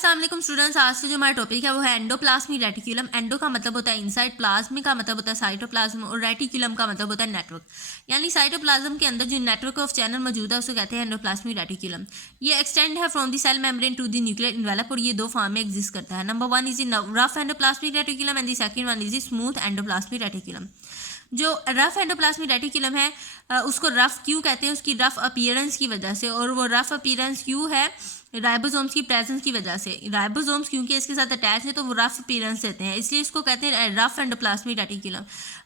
अस्सलाम वालेकुम स्टूडेंट्स। आज का जो हमारा टॉपिक है वो है एंडोप्लाज्मिक रेटिक्यूलम। एंडो का मतलब होता है इनसाइड, प्लाज्मिक का मतलब होता है साइटोप्लाज्म और रेटिक्यूलम का मतलब होता है नेटवर्क। यानी साइटोप्लाज्म के अंदर जो नेटवर्क ऑफ चैनल मौजूद है उसको कहते हैं एंडोप्लाज्मिक रेटिक्यूलम। ये एक्सटेंड है from the cell membrane to the nuclear envelope और ये दो फॉर्म में एग्जिस्ट करता है। Number 1 is rough endoplasmic reticulum and the second one is smooth endoplasmic reticulum. जो रफ एंडोप्लाज्मिक रेटिक्यूलम है उसको रफ क्यों कहते हैं? उसकी रफ अपीयरेंस की वजह से। और वो रफ अपीयरेंस क्यों है? राइबोसोम्स की प्रेजेंस की वजह से। राइबोसोम्स क्योंकि इसके साथ अटैच है तो वो रफ अपीयरेंस देते हैं, इसलिए इसको कहते हैं रफ एंडोप्लाज्मिक रेटिक्यूलम।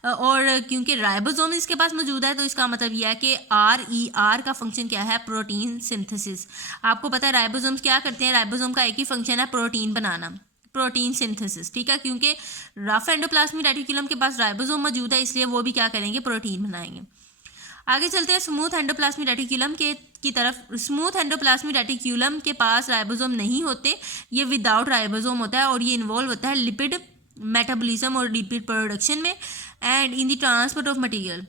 और क्योंकि राइबोसोम इसके पास मौजूद है तो इसका मतलब यह है कि RER का फंक्शन क्या है? Protein synthesis. आपको पता है राइबोसोम्स क्या करते हैं? राइबोसोम का एक ही फंक्शन है प्रोटीन बनाना, प्रोटीन सिंथेसिस। ठीक है, क्योंकि रफ एंडोप्लाज्मिक रेटिक्यूलम के पास राइबोसोम मौजूद है इसलिए वो भी क्या करेंगे? प्रोटीन बनाएंगे। आगे चलते हैं स्मूथ एंडोप्लाज्मिक रेटिक्यूलम की तरफ। स्मूथ एंडोप्लाज्मिक रेटिक्यूलम के पास राइबोसोम नहीं होते, ये विदाउट राइबोसोम होता है और ये इन्वॉल्व होता है लिपिड मेटाबॉलिज्म और लिपिड प्रोडक्शन में and in the transport of material.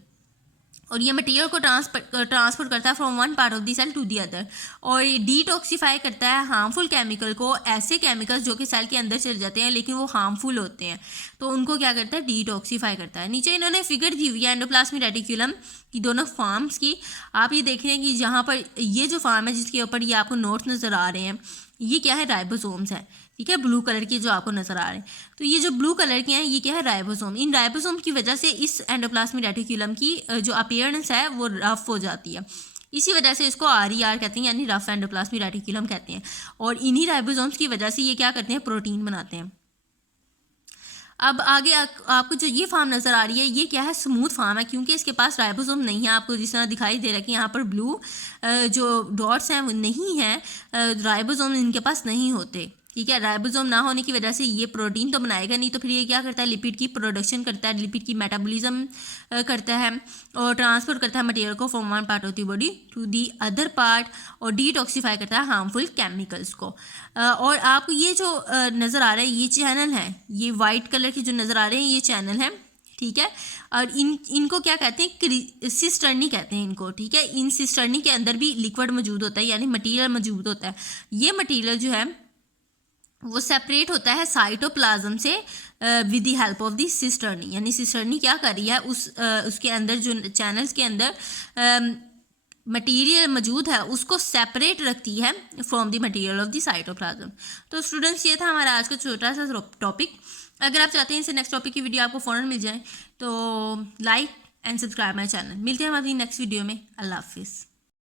और ये मटेरियल को ट्रांसपोर्ट करता है from one part of the cell to the other. और ये डिटॉक्सीफाई करता है हार्मफुल केमिकल को, ऐसे केमिकल्स जो कि सेल के अंदर चले जाते हैं लेकिन वो हार्मफुल होते हैं तो उनको क्या करता है? डिटॉक्सीफाई करता है। नीचे इन्होंने फिगर दी हुई है एंडोप्लाज्मिक रेटिक्यूलम की दोनों फॉर्म्स की। आप ये देख रहे हैं कि जहाँ पर ये जो फॉर्म है जिसके ऊपर ये आपको नोट्स नज़र आ रहे हैं ये क्या है? राइबोसोम्स है। ठीक है, ब्लू कलर के जो आपको नजर आ रहे हैं तो ये जो ब्लू कलर के हैं ये क्या है? राइबोसोम। इन राइबोसोम की वजह से इस एंडोप्लाज्मिक रेटिक्यूलम की जो अपीयरेंस है वो रफ हो जाती है, इसी वजह से इसको RER कहते हैं यानी रफ एंडोप्लाज्मिक रेटिक्यूलम कहते हैं। और इन्हीं राइबोसोम्स की वजह से ये क्या करते हैं? प्रोटीन बनाते हैं। अब आगे आपको जो ये फार्म नज़र आ रही है ये क्या है? स्मूथ फार्म है क्योंकि इसके पास राइबोसोम नहीं है। आपको जिस तरह दिखाई दे रहा है कि यहाँ पर ब्लू जो डॉट्स हैं वो नहीं हैं, राइबोसोम इनके पास नहीं होते। ठीक है, राइबोसोम ना होने की वजह से ये प्रोटीन तो बनाएगा नहीं, तो फिर ये क्या करता है? लिपिड की प्रोडक्शन करता है, लिपिड की मेटाबॉलिज्म करता है और ट्रांसपोर्ट करता है मटेरियल को from one part of the body to the other part और डिटॉक्सीफाई करता है हार्मफुल केमिकल्स को। और आपको ये जो नज़र आ रहा है ये चैनल है, ये वाइट कलर के जो नज़र आ रहे हैं ये चैनल है। ठीक है, और इनको क्या कहते हैं? सिस्टर्नी कहते हैं इनको। ठीक है, इन सिस्टर्नी के अंदर भी लिक्विड मौजूद होता है यानी मटेरियल मौजूद होता है। ये मटेरियल जो है वो सेपरेट होता है साइटोप्लाज्म से with the help of the cisternae. यानी सिस्टर्नी क्या कर रही है? उसके अंदर जो चैनल्स के अंदर मटेरियल मौजूद है उसको सेपरेट रखती है from the material of the cytoplasm. तो स्टूडेंट्स ये था हमारा आज का छोटा सा टॉपिक। अगर आप चाहते हैं इससे नेक्स्ट टॉपिक की वीडियो आपको फ़ौरन मिल जाए तो like and subscribe my channel. मिलते हैं हम अपनी नेक्स्ट वीडियो में। अल्लाह हाफिज़।